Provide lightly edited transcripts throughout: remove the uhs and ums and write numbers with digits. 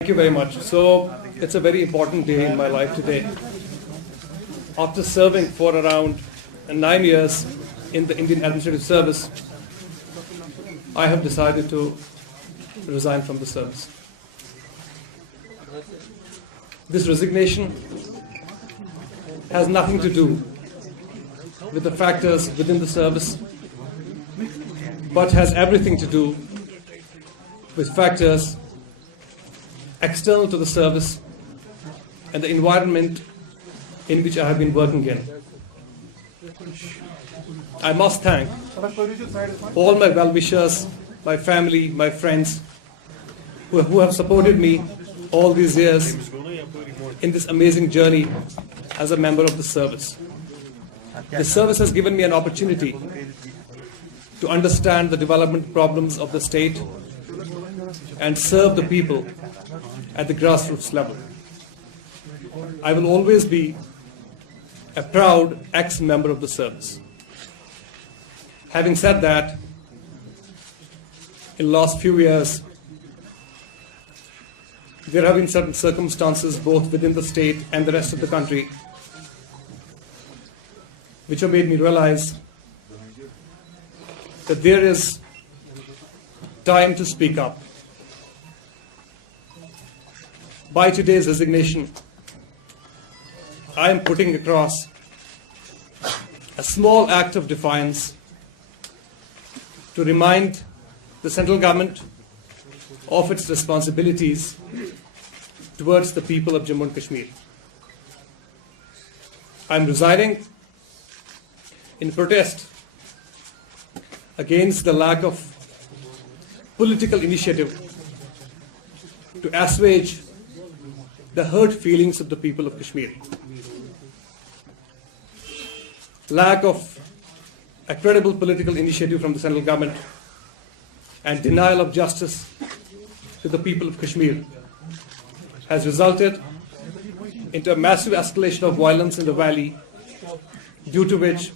Thank you very much. So it's a very important day in my life today. After serving for around 9 years in the Indian Administrative Service, I have decided to resign from the service. This resignation has nothing to do with the factors within the service, but has everything to do with factors external to the service and the environment in which I have been working in. I must thank all my well-wishers, my family, my friends who have supported me all these years in this amazing journey as a member of the service. The service has given me an opportunity to understand the development problems of the state and serve the people at the grassroots level. I will always be a proud ex-member of the service. Having said that, in the last few years, there have been certain circumstances both within the state and the rest of the country which have made me realize that there is time to speak up. By today's resignation, I am putting across a small act of defiance to remind the central government of its responsibilities towards the people of Jammu and Kashmir. I am resigning in protest against the lack of political initiative to assuage the hurt feelings of the people of Kashmir. Lack of a credible political initiative from the central government and denial of justice to the people of Kashmir has resulted into a massive escalation of violence in the valley, due to which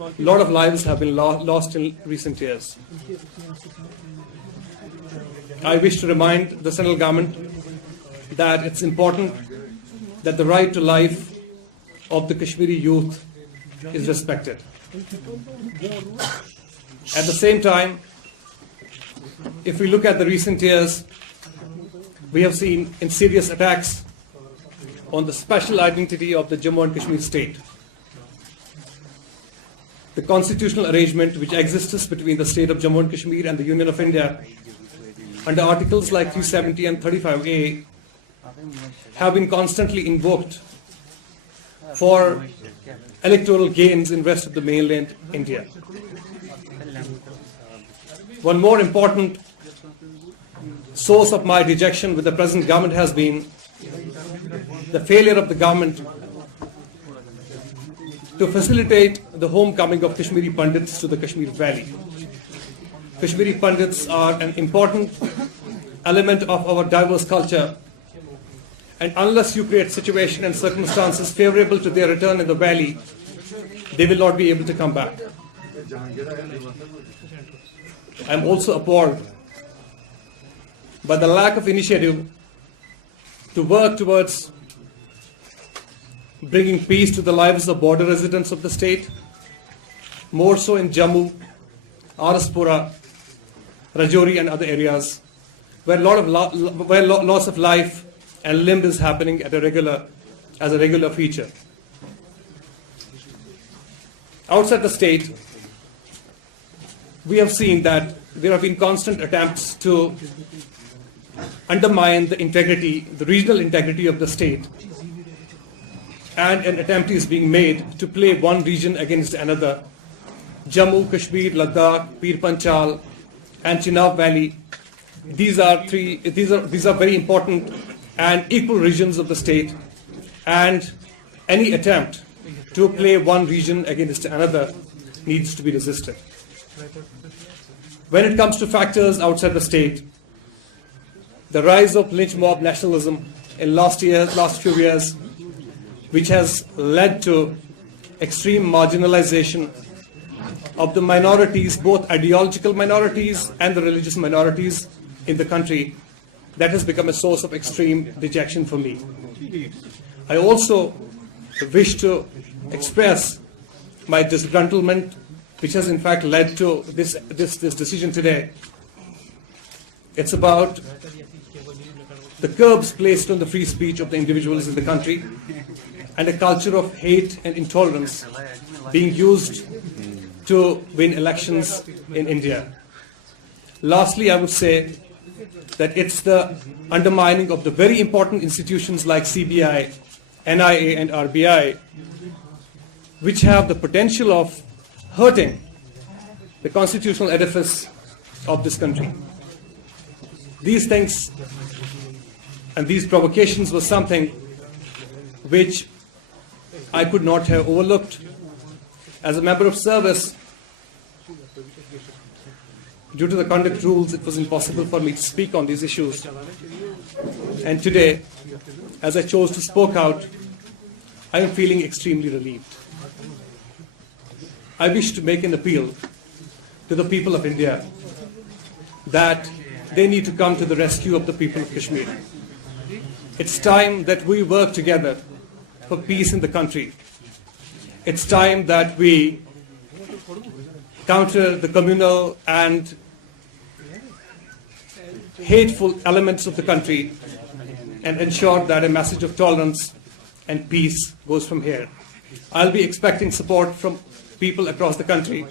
a lot of lives have been lost in recent years. I wish to remind the central government that it's important that the right to life of the Kashmiri youth is respected. At the same time, if we look at the recent years, we have seen insidious attacks on the special identity of the Jammu and Kashmir state. The constitutional arrangement which exists between the state of Jammu and Kashmir and the Union of India under articles like 370 and 35A have been constantly invoked for electoral gains in rest of the mainland India. One more important source of my dejection with the present government has been the failure of the government to facilitate the homecoming of Kashmiri Pandits to the Kashmir Valley. Kashmiri Pandits are an important element of our diverse culture, and unless you create situation and circumstances favorable to their return in the valley, they will not be able to come back. I am also appalled by the lack of initiative to work towards bringing peace to the lives of border residents of the state, more so in Jammu, Araspura, Rajouri and other areas, where loss of life and limb is happening as a regular feature. Outside the state, we have seen that there have been constant attempts to undermine the integrity, the regional integrity of the state, and an attempt is being made to play one region against another. Jammu, Kashmir, Ladakh, Pir Panchal, and Chenab Valley. These are very important and equal regions of the state, and any attempt to play one region against another needs to be resisted. When it comes to factors outside the state, the rise of lynch mob nationalism in last few years, which has led to extreme marginalization of the minorities, both ideological minorities and the religious minorities in the country, that has become a source of extreme dejection for me. I also wish to express my disgruntlement, which has in fact led to this decision today. It's about the curbs placed on the free speech of the individuals in the country and a culture of hate and intolerance being used to win elections in India. Lastly, I would say that it's the undermining of the very important institutions like CBI, NIA and RBI, which have the potential of hurting the constitutional edifice of this country. These things and these provocations were something which I could not have overlooked. As a member of service, due to the conduct rules, it was impossible for me to speak on these issues. And today, as I chose to speak out, I am feeling extremely relieved. I wish to make an appeal to the people of India that they need to come to the rescue of the people of Kashmir. It's time that we work together for peace in the country. It's time that we counter the communal and hateful elements of the country and ensure that a message of tolerance and peace goes from here. I'll be expecting support from people across the country,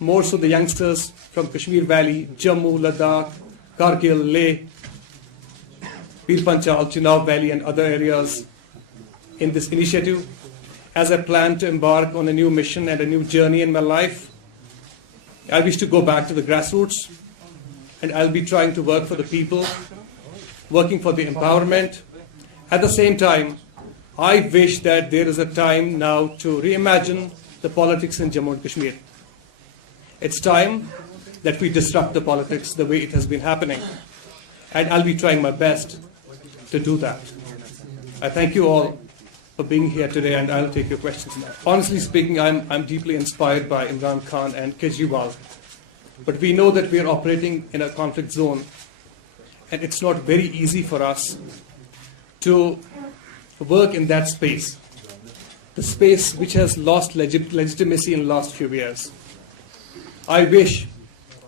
more so the youngsters from Kashmir Valley, Jammu, Ladakh, Kargil, Leh, Pir Panchal, Chenab Valley and other areas in this initiative. As I plan to embark on a new mission and a new journey in my life, I wish to go back to the grassroots, and I'll be trying to work for the people, working for the empowerment. At the same time, I wish that there is a time now to reimagine the politics in Jammu and Kashmir. It's time that we disrupt the politics the way it has been happening, and I'll be trying my best to do that. I thank you all for being here today, and I'll take your questions now. Honestly speaking, I'm deeply inspired by Imran Khan and Kejriwal, but we know that we are operating in a conflict zone, and it's not very easy for us to work in that space, the space which has lost legitimacy in the last few years. I wish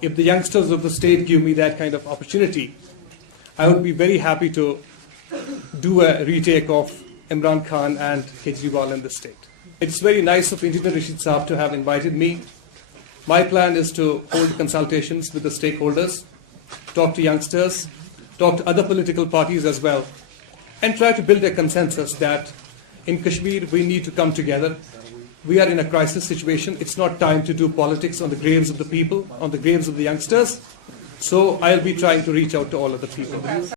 if the youngsters of the state give me that kind of opportunity, I would be very happy to do a retake of Imran Khan and Kejriwal in the state. It's very nice of Engineer Rashid Saab to have invited me. My plan is to hold consultations with the stakeholders, talk to youngsters, talk to other political parties as well, and try to build a consensus that in Kashmir we need to come together. We are in a crisis situation. It's not time to do politics on the graves of the people, on the graves of the youngsters. So I'll be trying to reach out to all of the people.